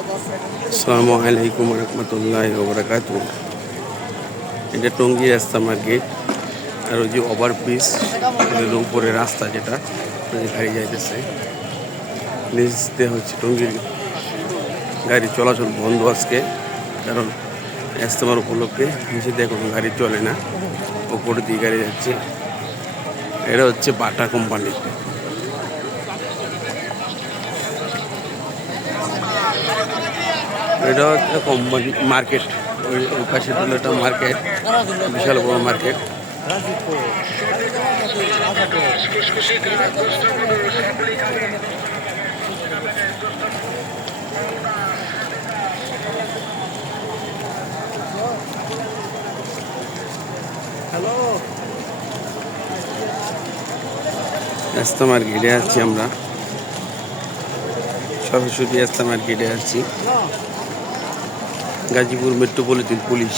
আসসালামু আলাইকুম রহমতুল্লাহ ওবরাকাত এটা টঙ্গী রাস্তা মার্কেট, আর ওই যে ওভার ব্রিজ উপরে রাস্তা যেটা গাড়ি যাইতেছে। দিয়ে হচ্ছে টঙ্গীর গাড়ি চলাচল বন্ধ আজকে, কারণ ইস্তেমার উপলক্ষে নিচে দিয়ে কোনো গাড়ি চলে না। উপরে দিয়ে গাড়ি যাচ্ছে। এটা হচ্ছে বাটা কোম্পানি এটা হচ্ছে কোম্পানি মার্কেট ওই পাশে হলো একটা মার্কেট বিশাল বড় মার্কেট হ্যালো রাস্তা মার্কেটে আছি আমরা। সরাসরি রাস্তা মার্কেটে আছি। Gazipur metropolitan police.